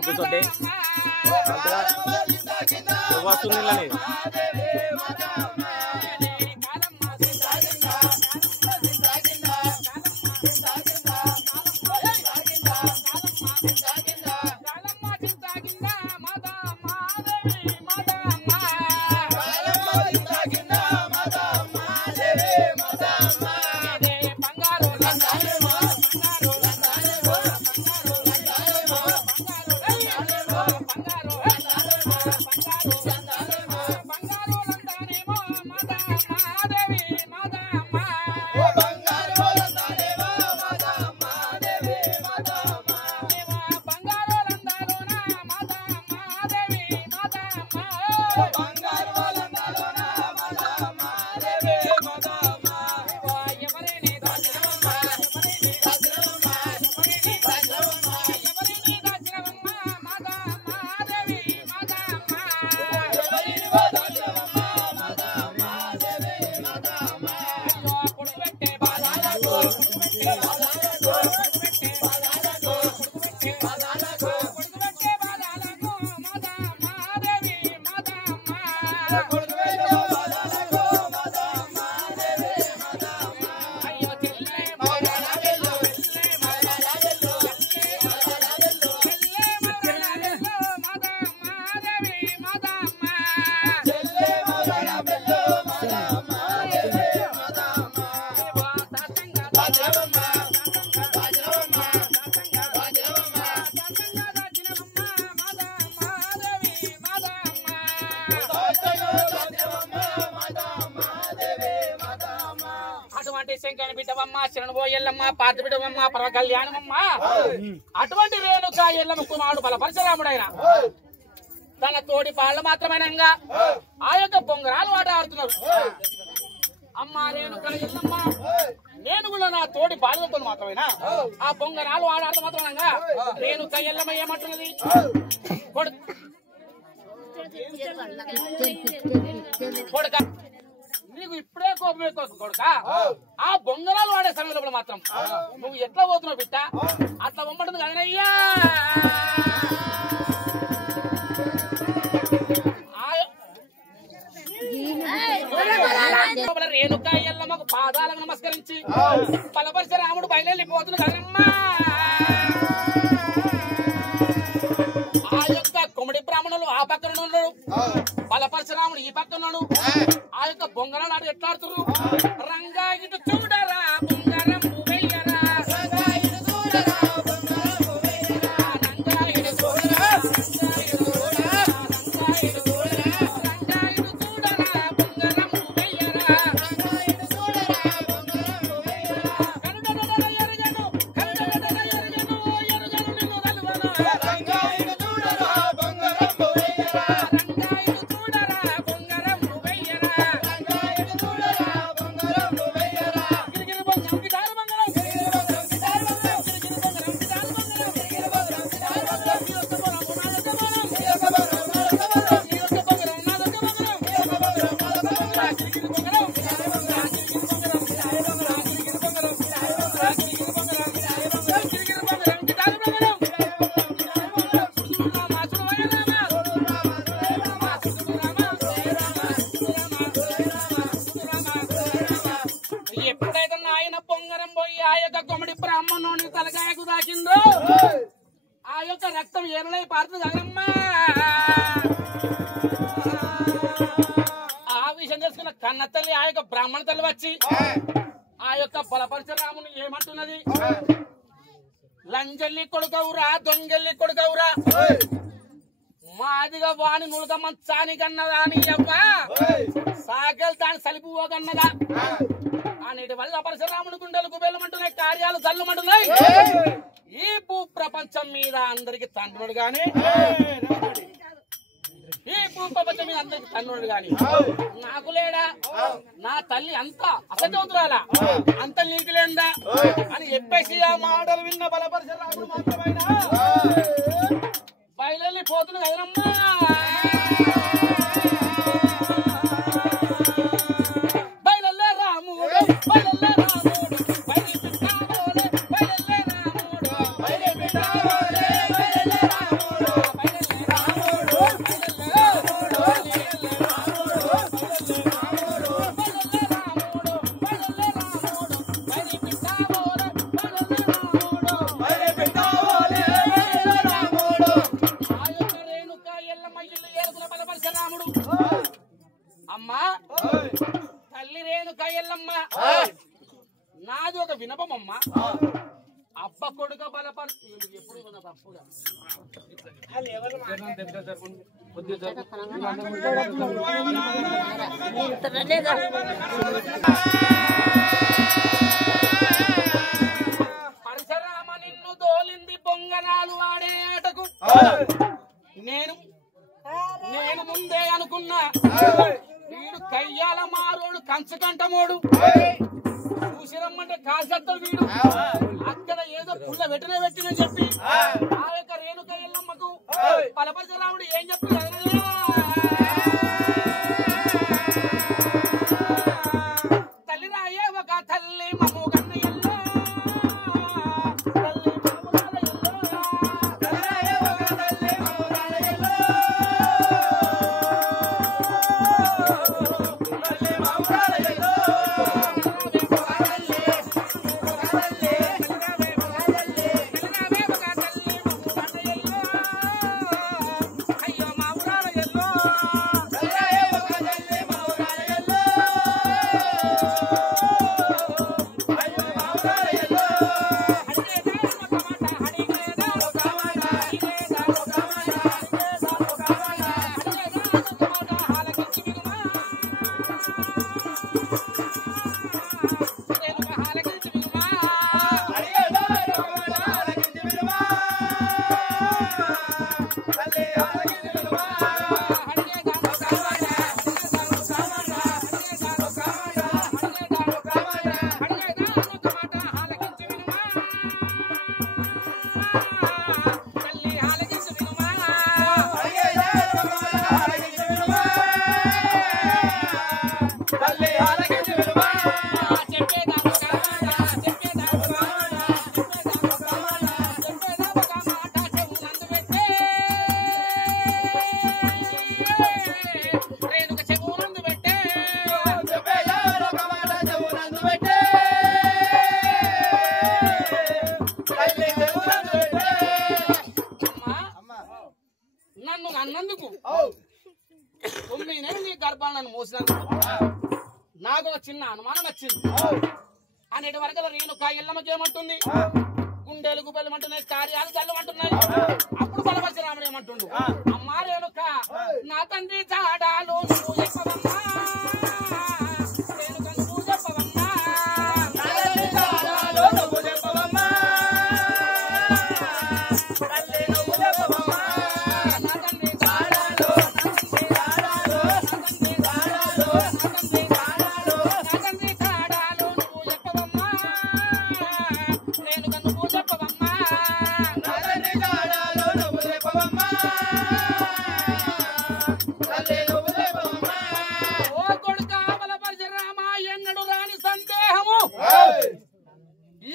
పక్క కూర్చోండి వస్తుంది శంకర బిడ్డవమ్మ శరణబోయల్లమ్మ పాత బిడ్డవమ్మ పర్వ కళ్యాణమమ్మ అటువంటి రేణుక ఎల్లమ్మ కుమారుడు బల పరశురాముడైన తన తోడి పాళ్ళ మాత్రమేనంగా ఆ యొక్క బొంగరాలు ఆట ఆడుతున్నారు. అమ్మ రేణుక ఎల్లమ్మ నేను కూడా నా తోడి బాలులతో మాత్రమేనా ఆ బొంగరాలు ఆడాడుతూ మాత్రమేనంగా రేణుక ఎల్లమ్మ ఏమంటున్నది కొడుక నీకు ఇప్పుడే కోపం ఎక్కువ కొడుక ఆ బొంగరాలు వాడే సమయంలో మాత్రం నువ్వు ఎట్లా పోతున్నావు బిడ్డ అట్లా బొమ్మటుంది కదనయ్యా రేణుక ఎల్లమ్మకు పాదాలకు నమస్కరించి బలపరిచే రాముడు బయలుపోతున్నా కదమ్మా ఆ యొక్క కొమిడి బ్రాహ్మణులు ఆ పక్కన ఉన్నాడు బలపరశురాముడు ఈ పక్కన ఉన్నాడు ఆ యొక్క బొంగరాలు ఆడు ఎట్లా ఆడుతున్నారు రంగా ఇటు చూడరా బొంగరం వెయ్యరా రంగా ఇటు చూడరా బొంగరం వెయ్యరా రంగా ఇటు చూడరా రంగా ఇటు చూడరా రంగా ఇటు చూడరా రంగా ఇటు చూడరా బొంగరం వెయ్యరా రంగా ఇటు చూడరా బొంగరం వెయ్యరా కరుడడడ ఎరుగను నిన్ను నలువను రంగా ఇటు చూడరా బొంగరం వెయ్యరా రంగా ఇటు చూడరా బొంగరం వెయ్యరా రంగా ఇటు చూడరా బొంగరం వెయ్యరా గిరిగిరి బొంగరం గిటారు బొంగరం గిరిగిరి బొంగరం గిటారు బొంగరం గిరిగిరి బొంగరం గిటారు బొంగరం గిరిగిరి బొంగరం గిటారు బొంగరం గిరొక్క బొంగరం నాదొక్క బొంగరం గిరొక్క బొంగరం నాదొక్క బొంగరం గిరొక్క బొంగరం నాదొక్క బొంగరం గిరొక్క బొంగరం నాదొక్క బొంగరం గిరిగిరి బొంగరం గిటారు బొంగరం గిరిగిరి బొంగరం గిటారు బొంగరం గిరిగిరి బొంగరం గిటారు బొంగరం గిరిగిరి బొంగరం గిటారు బొంగరం గిరిగిరి బొంగరం గిటారు బొంగరం ఎప్పుడైతే ఆయన పొంగరం పోయి ఆ యొక్క కొమిడి బ్రాహ్మణుని తలకాయకు తాకిందో ఆ యొక్క రక్తం ఏరలై పారుతుంది కదమ్మా ఆ విషయం తెలుసుకున్న కన్న తల్లి ఆ యొక్క బ్రాహ్మణ తల్లి వచ్చి ఆ యొక్క బలపరశురాముని ఏమంటున్నది లంజల్లి కొడుకవురా దొంగెల్లి కొడుకవురా మాదిగా వాణి నులక మంచాని కన్నదా అని అవ్వ సాగలు తాను సలిపువగన్నదా అనేటి వల్ల పరశురాముని గుండెలకు బెల్లమంటున్నాయి కార్యాలు చల్లమంటున్నాయి ఈ భూ ప్రపంచం మీద అందరికి తండ్రుడు గాని ఈ భూ ప్రపంచం మీద అందరికి తండ్రుడు గాని నాకు లేడా నా తల్లి అంత అసచౌతురాలా అంత నీకు లేందా అని చెప్పేసి ఆ మాటలు విన్న బలపరశురాముడు మాత్రమైనా బయలు పోతున్నా కదమ్మా బయలల్లే రాముడు బయలల్లే రాముడు బయలు పెట్టావోలే బయలల్లే రాముడు బయలు పెట్టావోలే బయలల్లే రాముడు రేణుక ఎల్లమ్మ నాది ఒక వినపమమ్మ అబ్బ కొడుక బలపరు ఎప్పుడు తప్పుగా పరశురామ నిన్ను దోలింది బొంగరాలు ఆడే ఆటకు నేను ముందే అనుకున్నా వీడు కయ్యాల మారోడు కంచకంటమోడు చూసి రమ్మంటే కాసత్తడు వీడు అక్కడ ఏదో పుల్ల పెట్టిన చెప్పి ఆ యొక్క రేణుక ఎల్లమ్మకు పరశురాముడు ఏం చెప్పి తల్లి రాయే ఒక తల్లి మమ్ము కన్నయ్యల్లో నన్ను అన్నందుకు 9 నెలలు నీ గర్భాన్ని నన్ను మోసినందుకు నాకు ఒక చిన్న అనుమానం వచ్చింది అనేటి వరకు రేణుక ఎల్లమ్మకి ఏమంటుంది గుండెలు గుబ్బెలమంటున్నాయి కార్యాలు చల్లమంటున్నాయి అప్పుడు పరశురాముడు ఏమంటుండు అమ్మా రేణుక నా తండ్రి చాడాలు నువ్వు చెప్పవమ్మా రేణుక నువ్వు చెప్పవమ్మా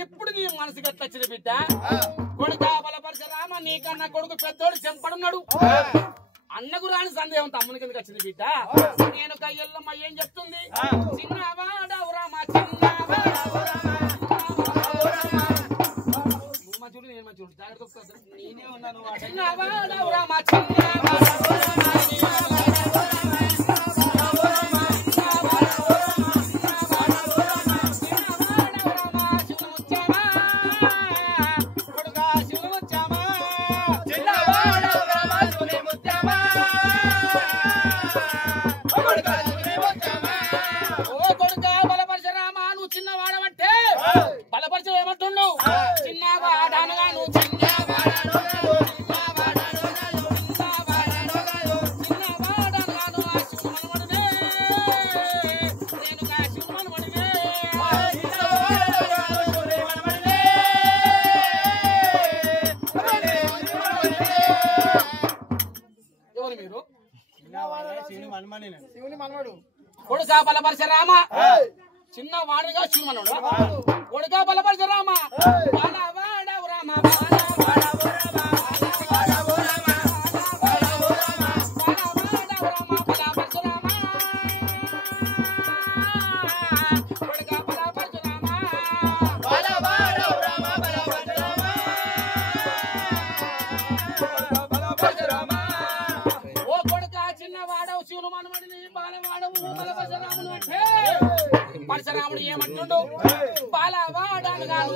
ఇప్పుడు నీ మనసుకి ఎట్లా వచ్చిన బిడ్డ కొడుక బలపరశురామ నీకన్నా కొడుకు పెద్దోడు చెంపడున్నాడు అన్నకు రాని సందేహం తమ్ముని కిందకి వచ్చింది బిడ్డ నేను కయ్యల్లమ్మ ఏం చెప్తుంది చిన్నవాడవురామా చూడు నేను చూడు జాగ్రత్త నేనే ఉన్నాను చిన్నవాడవురామా కొడుకా బలపరశురామ చిన్న వాడుగా శివమనుడు కొడుకా బలపరశురామ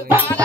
బాల